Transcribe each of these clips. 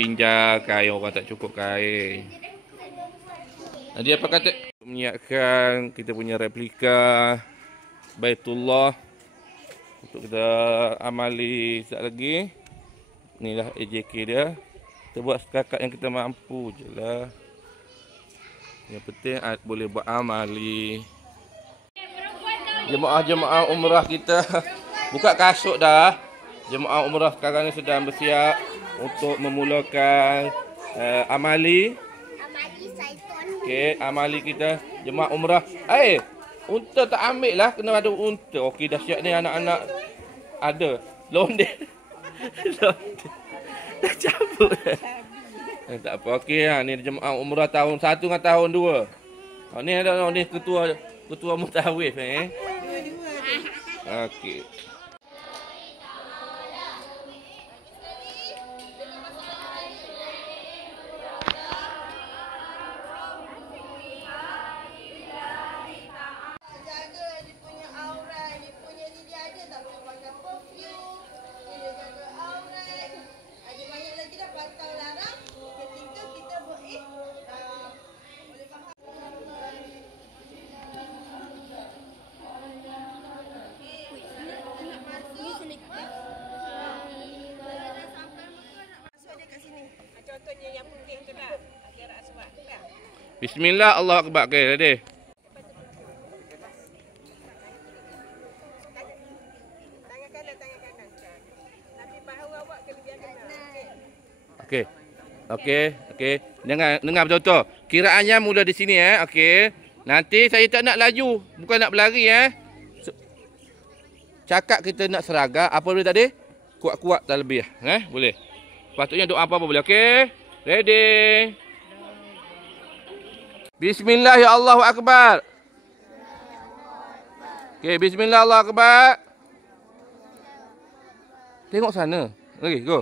pinjam kain, orang tak cukup kain. Jadi apa kata? Menyiapkan kita punya replika Baitullah untuk kita amali sekejap lagi. Inilah AJK dia. Kita buat setakat yang kita mampu je lah. Yang penting boleh buat amali. Jemaah-jemaah umrah kita buka kasut dah. Jemaah umrah sekarang ni sedang bersiap untuk memulakan amali. Okey, amali kita jemaah umrah. Unta tak ambil lah, kena ada unta. Okey, dah siap ni anak-anak ada. Londe. Dah cabut. Tak apa. Okey, ni jemaah umrah tahun 1 dengan tahun 2. Ni ada ni ketua mutawif Okey. Bismillah, Allah Akbar. Okey, ready. Tangan kanan. Tapi bahu awak kena biar kena. Okey. Okey. Dengar betul-betul. Kiraannya mula di sini Okey. Nanti saya tak nak laju, bukan nak berlari Cakap kita nak seragam, apa boleh tadi? Kuat-kuat tak lebih boleh. Patutnya doa apa boleh. Okey. Ready. Bismillah, ya Allahu Akbar. Okey, bismillah, Allahu Akbar. Tengok sana. Lagi, go.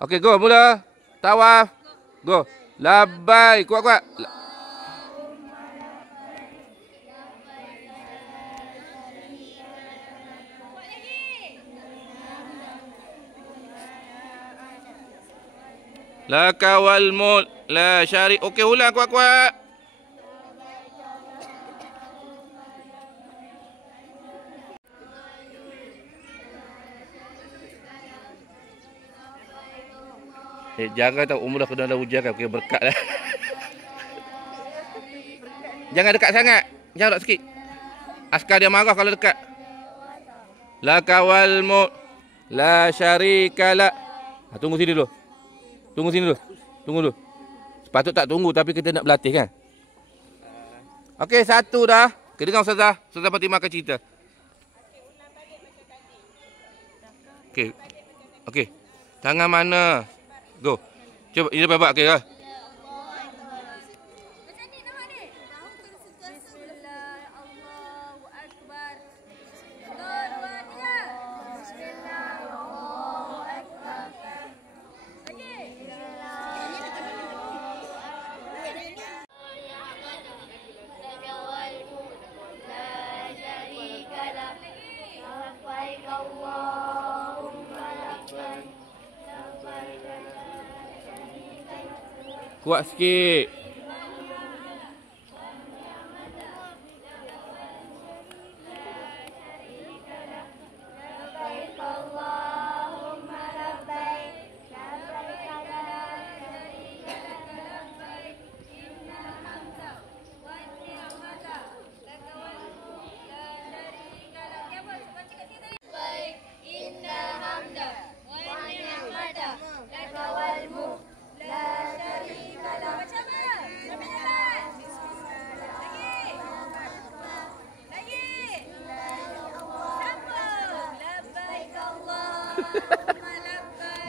Okey, go. Mula. Tawaf. Go. Labbaik. Kuat-kuat. Laka wal mulk la syari. Okey, ulang kuat-kuat. Jangan tahu umrah kena ada hujan kan. Okey, berkat lah. Jangan dekat sangat. Jarak sikit. Askar dia marah kalau dekat. Laka wal mulk la syarika lak. Tunggu sini dulu. Tunggu dulu. Sepatut tak tunggu tapi kita nak berlatih kan. Okey, satu dah. Okay, dengar Ustazah. Ustazah Fatimah akan cerita. Okey. Tangan mana? Go. Cuba ini buat okey lah. Kuat sikit.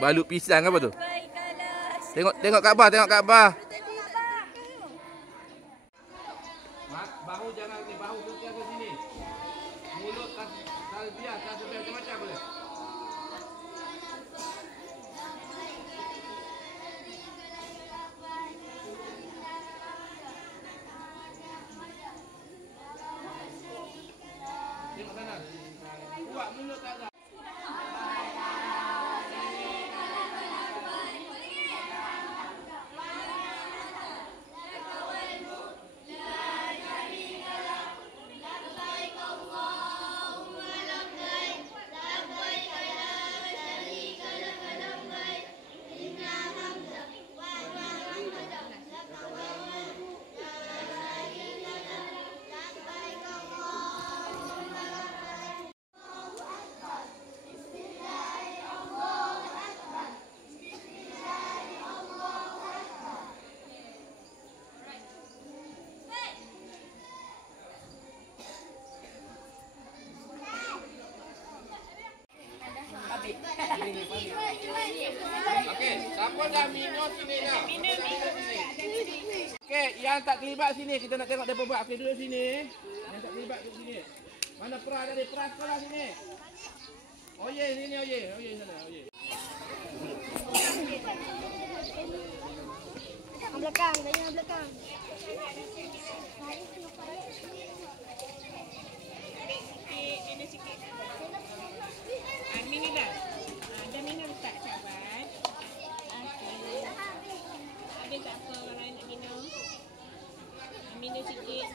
Balut pisang apa tu? Tengok Kaabah. Bahu jangan ke bahu ke sini. Mulut talbiyah macam-macam boleh. Tengok sana. Kuat mulut tak ada. dah Mino sini dah. Okey, yang tak terlibat sini kita nak tengok depa buat. Okey, duduk sini. Yang tak terlibat duduk sini. Mana Pra tadi? Pra sekolah sini. Oye, sini Oye. Oye sana, Oye. Belakang, jangan belakang. Ini sikit. Mini dah. Dah Mino letak cawan. Okey. Ada tak apa orang lain nak minum? Minum sikit.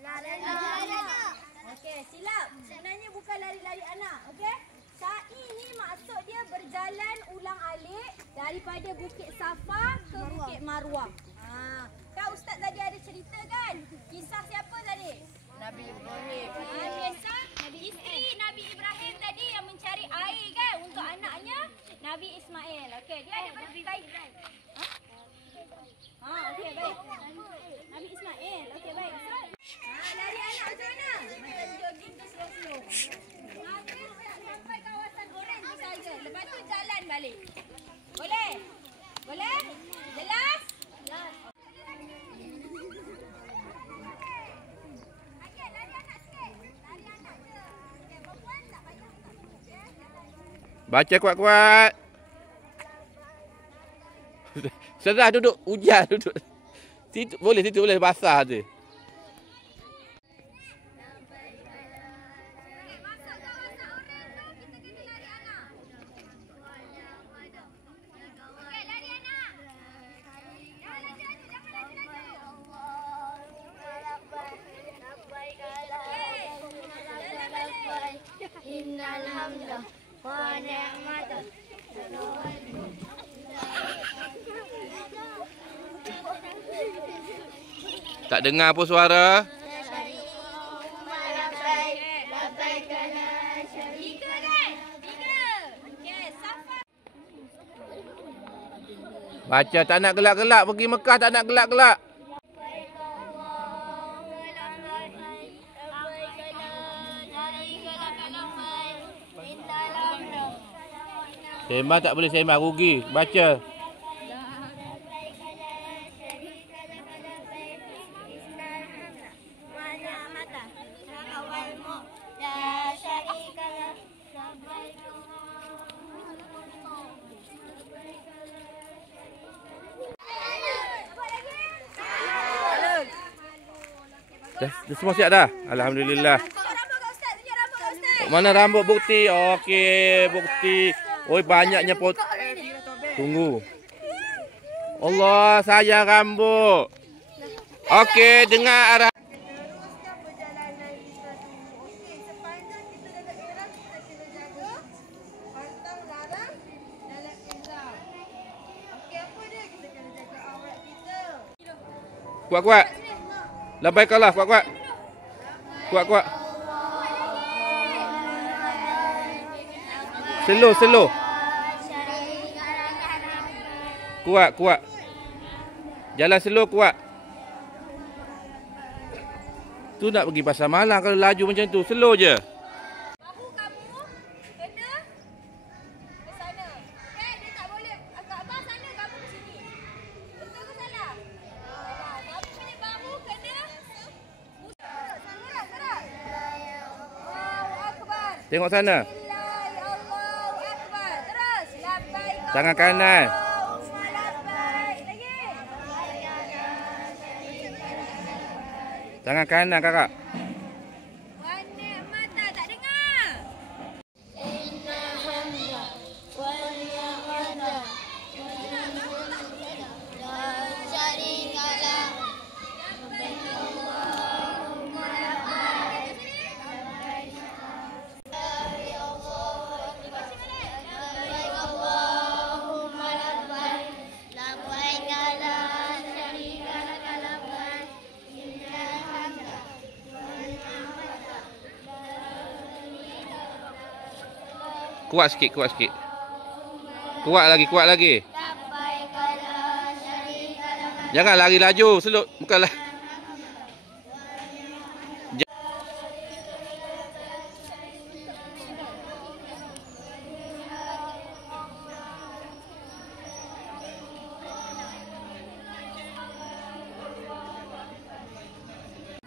Lari anak. Okey, silap. Sebenarnya bukan lari-lari anak, okey? Sa'i ni maksud dia berjalan ulang-alik daripada Bukit Safa ke Bukit Marwah. Kan Ustaz tadi ada cerita kan? Kisah siapa tadi? Nabi Ibrahim. Kisah isteri Nabi Ibrahim tadi yang mencari air kan untuk anaknya Nabi Ismail. Okey, dia ada berkaitan. Okey, baik. Nabi Ismail. Okey, baik. Lari anak macam mana? Macam jogging tu slow-slow. Habis sampai kawasan orange saja. Lepas tu jalan balik. Boleh? Boleh? Jelas? Jelas. Okey, lari anak sikit. Lari anak je. Okey, perempuan tak payah. Baca kuat-kuat. Serah duduk hujan duduk. Situ boleh basah tu. Innal hamda wa ni'mata. Tak dengar apa suara? Baca tak nak gelak-gelak pergi Mekah, tak nak gelak-gelak. Sembah tak boleh sembah, rugi. Baca. Dah semua siap dah? Alhamdulillah. Mana rambut bukti? Okey, bukti. Oi, banyaknya pot. Tunggu. Allah, sayang rambut. Okey, dengar arah. Teruskan perjalanan kita dulu. Okey, sepanjang kita dalam ihram kita kena jaga pantang larang dalam ihram. Okey, apa dia? Kita kena jaga aurat kita. Kuat-kuat. Labaikallah, kuat-kuat. Kuat-kuat. Slow. Kuat. Jalan slow, kuat. Tu nak pergi pasar malam kalau laju macam tu. Slow je. Bahu kamu kena ke sana. Okey, dia tak boleh agak abang sana, kamu ke sini. Betul ke salah? Salah. Kamu punya bahu kena gerak. Allahu Akbar. Tengok sana. Allahu Akbar. Terus. Labbaik. Tangan kanan. Allahumma labbaik. Lagi. Tangan kanan, kakak. Wa ni'mata. Tak dengar. Inna hamda wa ni'mata. La syarika lah. Kuat sikit. Kuat lagi. Jangan lari laju, slow. Bukanlah.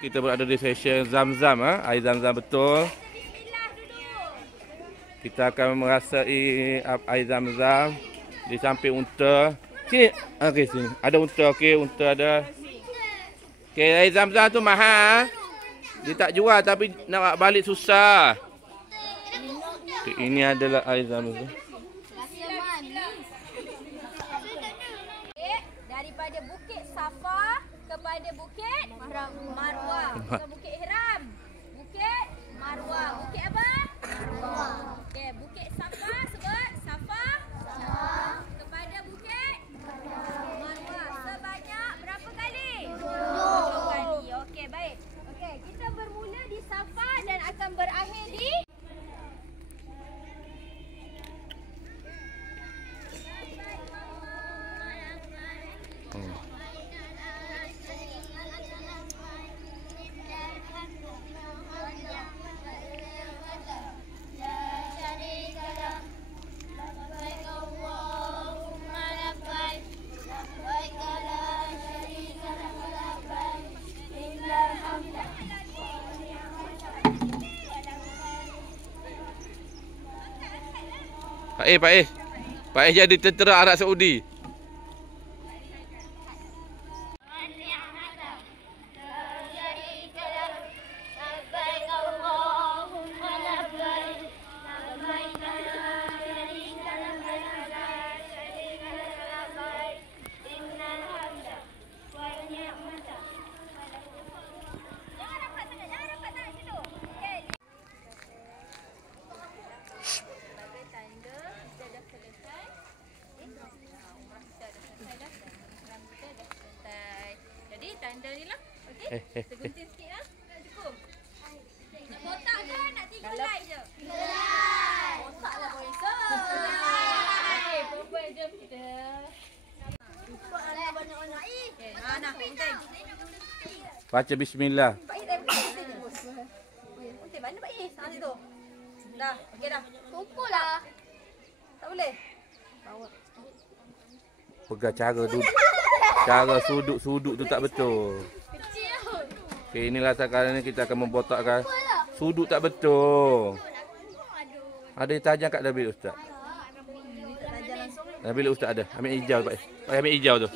Kita berada di session Zam-Zam, air Zam-Zam betul. Bismillah dulu. Kita akan merasai air Zam-Zam di samping unta. Sini. Okey, sini. Ada unta, okey, unta ada. Okey, air Zam-Zam tu mahal. Dia tak jual tapi nak balik susah. Okay, ini adalah air Zam-Zam. Rasa manis. Daripada Bukit Safa kepada Bukit Marwah. Bukan Bukit Ihram. Bukit Marwah. Bukit apa? Marwah. Okey, Bukit Safa sebut Safa. Kepada Bukit Marwah. Sebanyak berapa kali? 2 kali. Okey, baik. Okey, kita bermula di Safa dan akan berakhir di Pak Eh jadi tentera Arab Saudi. tanda ni lah. Okey? Kita gunting sikit lah. Dah cukup. Nak kotak ke? Nak 3 helai je? 3 helai. Kotak lah Boysa. Okey, perempuan jom kita. Cepat lah banyak-banyak. Okey, nak gunting. Baca bismillah. Pak Is, gunting je. Gunting mana Pak Is? Sana situ. Dah, okey dah. Tumpul lah. Tak boleh? Bawa. Pegang cara duduk. Cara sudut tu tak betul. Okey, inilah sekarang ni kita akan membotakkan sudut tak betul. Ada yang tajam kat Nabil Ustaz. Nabil Ustaz ada. Ambil hijau Pak. Ambil hijau tu.